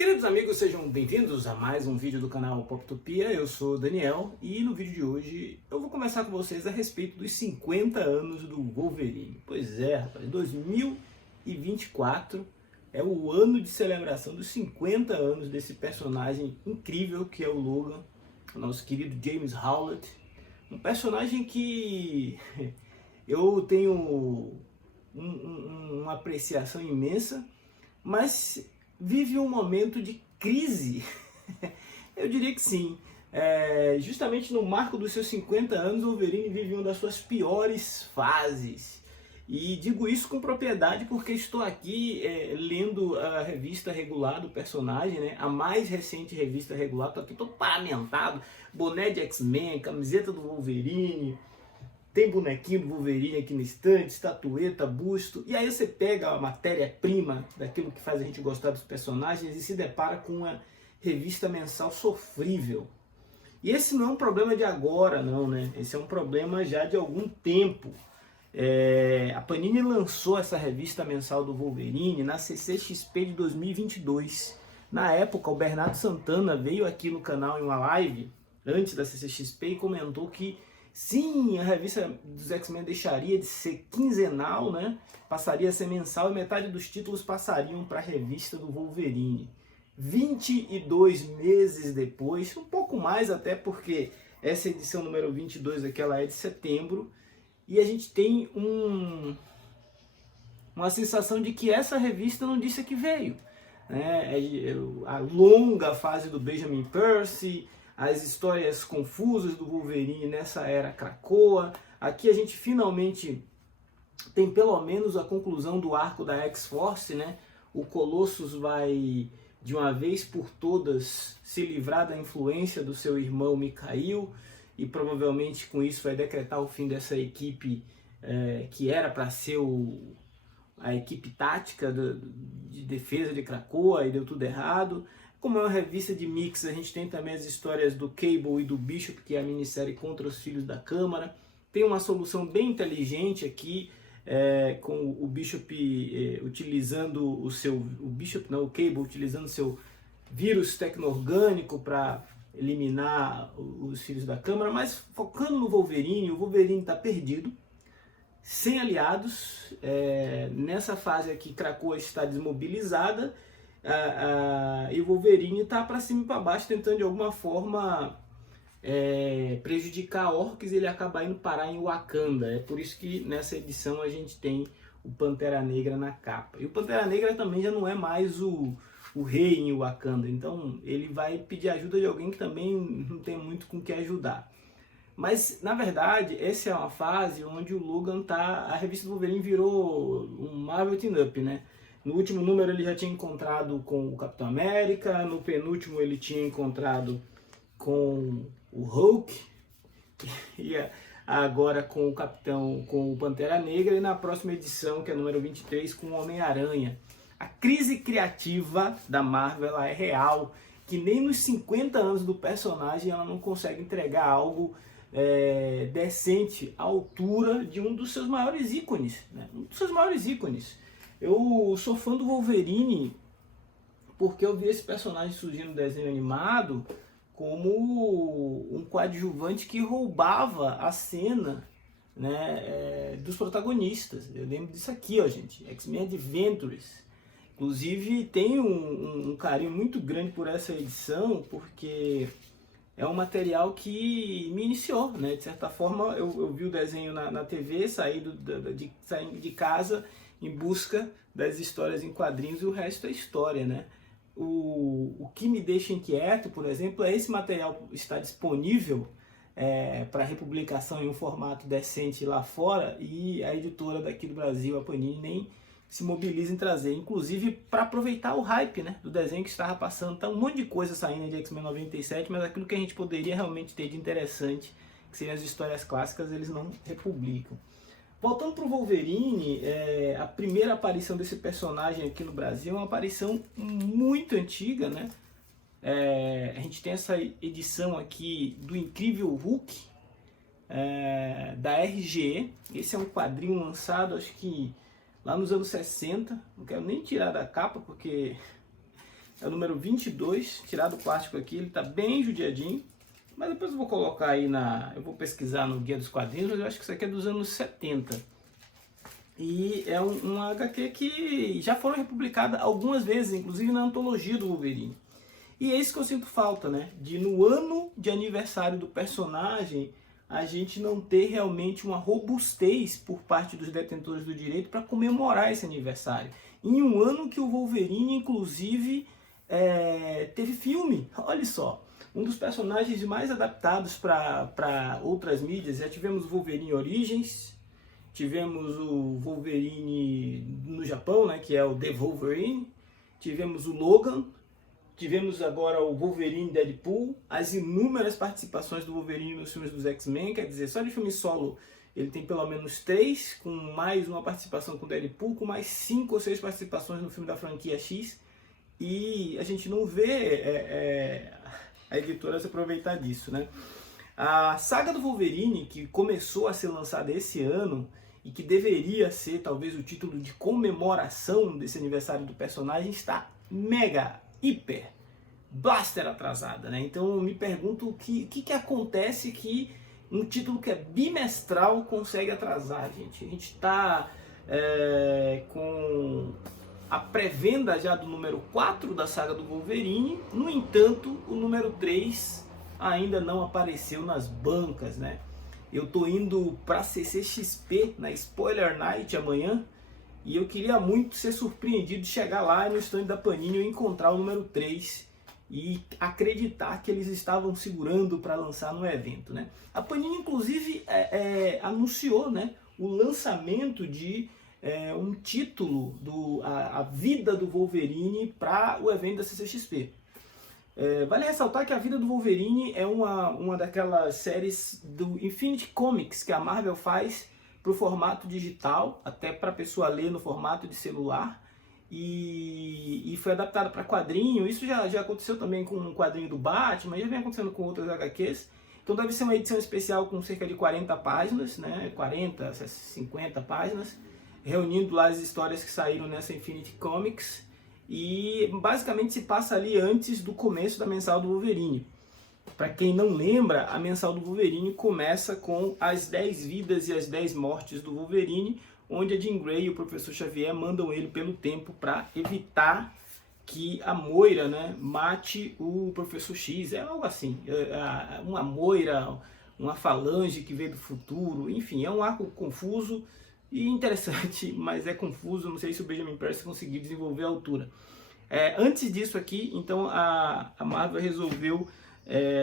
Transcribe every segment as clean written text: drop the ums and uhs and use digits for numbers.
Queridos amigos, sejam bem-vindos a mais um vídeo do canal Poptopia. Eu sou o Daniel e no vídeo de hoje eu vou conversar com vocês a respeito dos 50 anos do Wolverine. Pois é, rapaz, 2024 é o ano de celebração dos 50 anos desse personagem incrível que é o Logan, o nosso querido James Howlett. Um personagem que eu tenho uma apreciação imensa, mas vive um momento de crise. Eu diria que sim. Justamente no marco dos seus 50 anos, o Wolverine vive uma das suas piores fases. E digo isso com propriedade porque estou aqui lendo a revista regular do personagem, né? A mais recente revista regular. Estou aqui todo paramentado, boné de X-Men, camiseta do Wolverine. Tem bonequinho do Wolverine aqui no estante, estatueta, busto. E aí você pega a matéria-prima daquilo que faz a gente gostar dos personagens e se depara com uma revista mensal sofrível. E esse não é um problema de agora, não, né? Esse é um problema já de algum tempo. A Panini lançou essa revista mensal do Wolverine na CCXP de 2022. Na época, o Bernardo Santana veio aqui no canal em uma live, antes da CCXP, e comentou que sim, a revista dos X-Men deixaria de ser quinzenal, né? Passaria a ser mensal e metade dos títulos passariam para a revista do Wolverine. 22 meses depois, um pouco mais até porque essa edição número 22 aqui, ela é de setembro, e a gente tem uma sensação de que essa revista não disse que veio. A longa fase do Benjamin Percy, as histórias confusas do Wolverine nessa era Krakoa. Aqui a gente finalmente tem pelo menos a conclusão do arco da X-Force, né? O Colossus vai, de uma vez por todas, se livrar da influência do seu irmão Mikhail e provavelmente com isso vai decretar o fim dessa equipe que era para ser a equipe tática de defesa de Krakoa e deu tudo errado. Como é uma revista de mix, a gente tem também as histórias do Cable e do Bishop, que é a minissérie Contra os Filhos da Câmara. Tem uma solução bem inteligente aqui, com o Bishop utilizando o Cable utilizando seu vírus tecno-orgânico para eliminar os Filhos da Câmara, mas focando no Wolverine, o Wolverine está perdido, sem aliados. Nessa fase aqui, Krakoa está desmobilizada, e o Wolverine está para cima e para baixo tentando de alguma forma prejudicar Orcs e ele acabar indo parar em Wakanda. É por isso que nessa edição a gente tem o Pantera Negra na capa. E o Pantera Negra também já não é mais o rei em Wakanda, então ele vai pedir ajuda de alguém que também não tem muito com o que ajudar. Mas, na verdade, essa é uma fase onde o Logan tá... A revista do Wolverine virou um Marvel Team-Up, né? No último número ele já tinha encontrado com o Capitão América, no penúltimo ele tinha encontrado com o Hulk, e agora com o Pantera Negra, e na próxima edição, que é a número 23, com o Homem-Aranha. A crise criativa da Marvel, ela é real, que nem nos 50 anos do personagem ela não consegue entregar algo decente à altura de um dos seus maiores ícones, né? Um dos seus maiores ícones. Eu sou fã do Wolverine porque eu vi esse personagem surgir no desenho animado como um coadjuvante que roubava a cena, né, dos protagonistas. Eu lembro disso aqui, ó, gente, X-Men Adventures. Inclusive tem um carinho muito grande por essa edição, porque é um material que me iniciou, né? De certa forma, eu vi o desenho na TV, saindo de casa em busca das histórias em quadrinhos, e o resto é história, né? O que me deixa inquieto, por exemplo, é esse material estar disponível para republicação em um formato decente lá fora, e a editora daqui do Brasil, a Panini, nem se mobiliza em trazer, inclusive para aproveitar o hype, né, do desenho que estava passando. Tá um monte de coisa saindo de X-Men 97, mas aquilo que a gente poderia realmente ter de interessante, que seriam as histórias clássicas, eles não republicam. Voltando para o Wolverine, a primeira aparição desse personagem aqui no Brasil é uma aparição muito antiga, né? A gente tem essa edição aqui do Incrível Hulk, da RGE. Esse é um quadrinho lançado, acho que lá nos anos 60. Não quero nem tirar da capa porque É o número 22, tirado o plástico aqui, ele está bem judiadinho. Mas depois eu vou colocar aí eu vou pesquisar no Guia dos Quadrinhos, mas eu acho que isso aqui é dos anos 70. E é um HQ que já foram republicadas algumas vezes, inclusive na antologia do Wolverine. E é isso que eu sinto falta, né? De no ano de aniversário do personagem, a gente não ter realmente uma robustez por parte dos detentores do direito para comemorar esse aniversário. Em um ano que o Wolverine, inclusive, teve filme, olha só. Um dos personagens mais adaptados para outras mídias. Já tivemos o Wolverine Origins, tivemos o Wolverine no Japão, né, que é o The Wolverine, tivemos o Logan, tivemos agora o Wolverine Deadpool, as inúmeras participações do Wolverine nos filmes dos X-Men, quer dizer, só de filme solo ele tem pelo menos 3, com mais uma participação com o Deadpool, com mais 5 ou 6 participações no filme da franquia X, e a gente não vê a editora se aproveitar disso, né? A saga do Wolverine, que começou a ser lançada esse ano e que deveria ser talvez o título de comemoração desse aniversário do personagem, está mega, hiper, blaster atrasada, né? Então eu me pergunto o que acontece que um título que é bimestral consegue atrasar, gente. A gente está com a pré-venda já do número 4 da saga do Wolverine. No entanto, o número 3 ainda não apareceu nas bancas, né? Eu tô indo para CCXP na Spoiler Night amanhã e eu queria muito ser surpreendido de chegar lá no stand da Panini e encontrar o número 3 e acreditar que eles estavam segurando para lançar no evento, né? A Panini inclusive anunciou, né, o lançamento de um título a vida do Wolverine para o evento da CCXP. Vale ressaltar que a vida do Wolverine é uma daquelas séries do Infinity Comics que a Marvel faz para o formato digital, até para a pessoa ler no formato de celular, e foi adaptada para quadrinho. Isso já aconteceu também com um quadrinho do Batman, já vem acontecendo com outras HQs. Então deve ser uma edição especial com cerca de 40 páginas, né? 40, 50 páginas, reunindo lá as histórias que saíram nessa Infinity Comics, e basicamente se passa ali antes do começo da mensal do Wolverine. Para quem não lembra, a mensal do Wolverine começa com as 10 vidas e as 10 mortes do Wolverine, onde a Jean Grey e o Professor Xavier mandam ele pelo tempo para evitar que a Moira, né, mate o Professor X. É algo assim, uma Moira, uma falange que veio do futuro, enfim, é um arco confuso e interessante, mas é confuso. Não sei se o Benjamin Percy conseguiu desenvolver a altura. Antes disso aqui, então a Marvel resolveu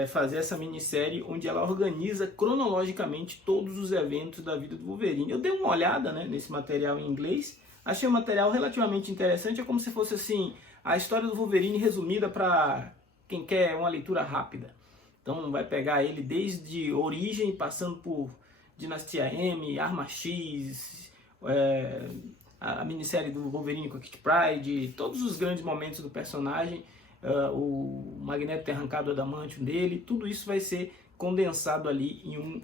fazer essa minissérie onde ela organiza cronologicamente todos os eventos da vida do Wolverine. Eu dei uma olhada, né, nesse material em inglês, achei um material relativamente interessante. É como se fosse assim a história do Wolverine resumida para quem quer uma leitura rápida. Então vai pegar ele desde origem, passando por Dinastia M, Arma X, a minissérie do Wolverine com a Kitty Pryde, todos os grandes momentos do personagem, o Magneto ter arrancado o adamantium dele, tudo isso vai ser condensado ali em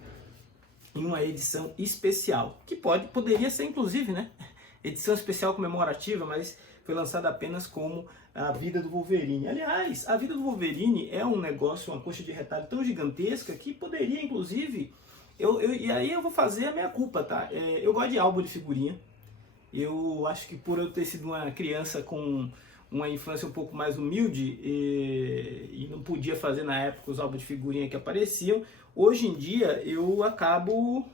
uma edição especial, que poderia ser inclusive, né, edição especial comemorativa, mas foi lançada apenas como a vida do Wolverine. Aliás, a vida do Wolverine é um negócio, uma coxa de retalho tão gigantesca que poderia inclusive... E aí eu vou fazer a minha culpa, tá? Eu gosto de álbum de figurinha. Eu acho que por eu ter sido uma criança com uma infância um pouco mais humilde e não podia fazer na época os álbuns de figurinha que apareciam, hoje em dia eu acabo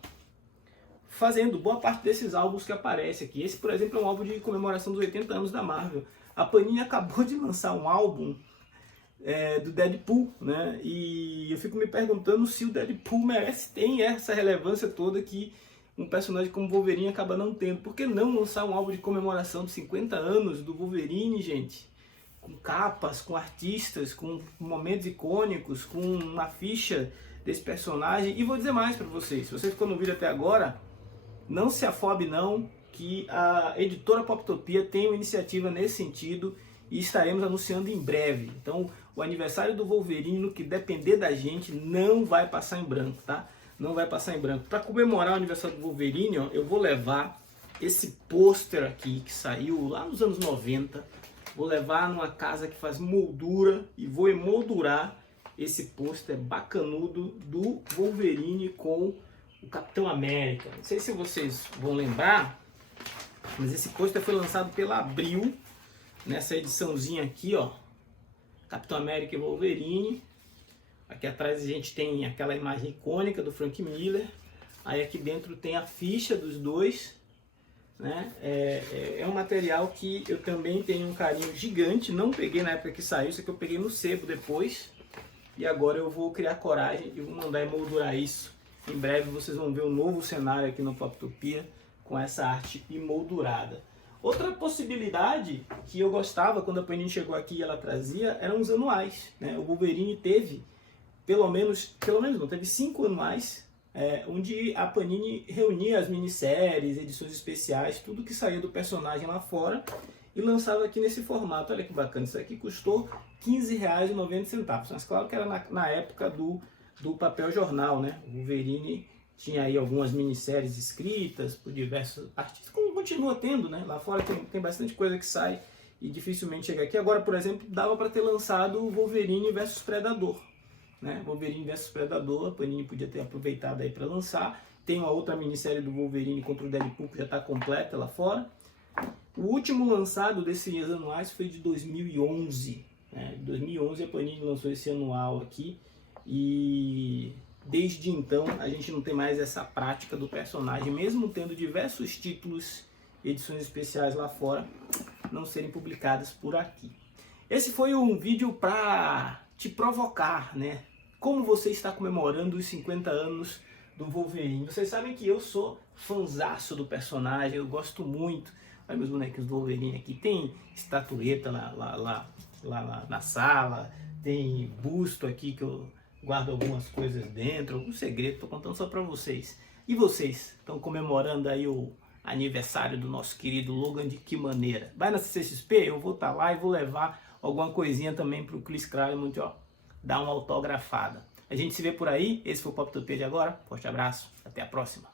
fazendo boa parte desses álbuns que aparecem aqui. Esse, por exemplo, é um álbum de comemoração dos 80 anos da Marvel. A Panini acabou de lançar um álbum do Deadpool, né? E eu fico me perguntando se o Deadpool tem essa relevância toda que um personagem como Wolverine acaba não tendo. Por que não lançar um álbum de comemoração dos 50 anos do Wolverine, gente? Com capas, com artistas, com momentos icônicos, com uma ficha desse personagem. E vou dizer mais para vocês, se você ficou no vídeo até agora, não se afobe não, que a editora Poptopia tem uma iniciativa nesse sentido e estaremos anunciando em breve. Então, o aniversário do Wolverine, no que depender da gente, não vai passar em branco, tá? Não vai passar em branco. Para comemorar o aniversário do Wolverine, ó, eu vou levar esse pôster aqui, que saiu lá nos anos 90. Vou levar numa casa que faz moldura e vou emoldurar esse pôster bacanudo do Wolverine com o Capitão América. Não sei se vocês vão lembrar, mas esse pôster foi lançado pela Abril, nessa ediçãozinha aqui, ó. Capitão América e Wolverine. Aqui atrás a gente tem aquela imagem icônica do Frank Miller. Aí aqui dentro tem a ficha dos dois, né? É um material que eu também tenho um carinho gigante. Não peguei na época que saiu, isso aqui eu peguei no sebo depois. E agora eu vou criar coragem e vou mandar emoldurar isso. Em breve vocês vão ver um novo cenário aqui no Poptopia com essa arte emoldurada. Outra possibilidade que eu gostava quando a Panini chegou aqui e ela trazia eram os anuais, né? O Wolverine teve pelo menos não, teve 5 anuais, onde a Panini reunia as minisséries, edições especiais, tudo que saía do personagem lá fora e lançava aqui nesse formato. Olha que bacana, isso aqui custou R$ 15,90, mas claro que era na época do papel jornal, né? O Wolverine tinha aí algumas minisséries escritas por diversos artistas, como continua tendo, né? Lá fora tem bastante coisa que sai e dificilmente chega aqui. Agora, por exemplo, dava para ter lançado o Wolverine versus Predador, né? Wolverine versus Predador, a Panini podia ter aproveitado aí para lançar. Tem uma outra minissérie do Wolverine contra o Deadpool que já está completa lá fora. O último lançado desses anuais foi de 2011. Né? Em 2011 a Panini lançou esse anual aqui e desde então a gente não tem mais essa prática do personagem, mesmo tendo diversos títulos e edições especiais lá fora, não serem publicadas por aqui. Esse foi um vídeo para te provocar, né? Como você está comemorando os 50 anos do Wolverine? Vocês sabem que eu sou fãzaço do personagem, eu gosto muito. Olha meus bonequinhos do Wolverine aqui, tem estatueta lá na sala, tem busto aqui que eu guardo algumas coisas dentro, algum segredo, estou contando só para vocês. E vocês estão comemorando aí o aniversário do nosso querido Logan de que maneira? Vai na CCXP? Eu vou estar lá e vou levar alguma coisinha também para o Chris Claremont, ó, dar uma autografada. A gente se vê por aí, esse foi o Poptopia de agora, forte abraço, até a próxima.